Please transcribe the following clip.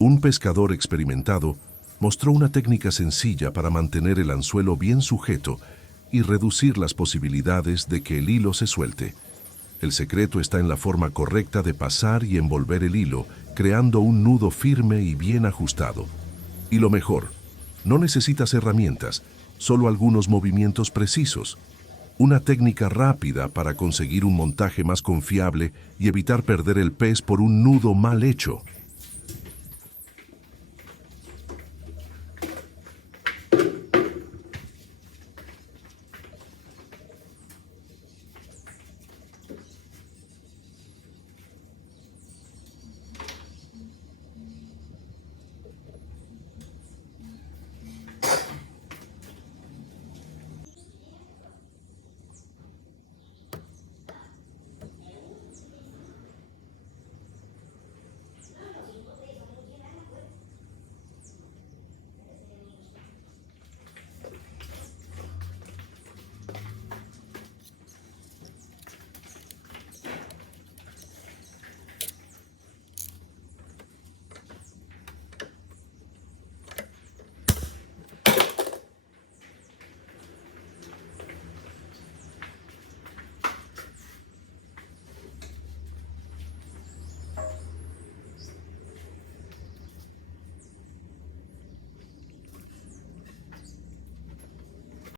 Un pescador experimentado mostró una técnica sencilla para mantener el anzuelo bien sujeto y reducir las posibilidades de que el hilo se suelte. El secreto está en la forma correcta de pasar y envolver el hilo, creando un nudo firme y bien ajustado. Y lo mejor, no necesitas herramientas, solo algunos movimientos precisos. Una técnica rápida para conseguir un montaje más confiable y evitar perder el pez por un nudo mal hecho.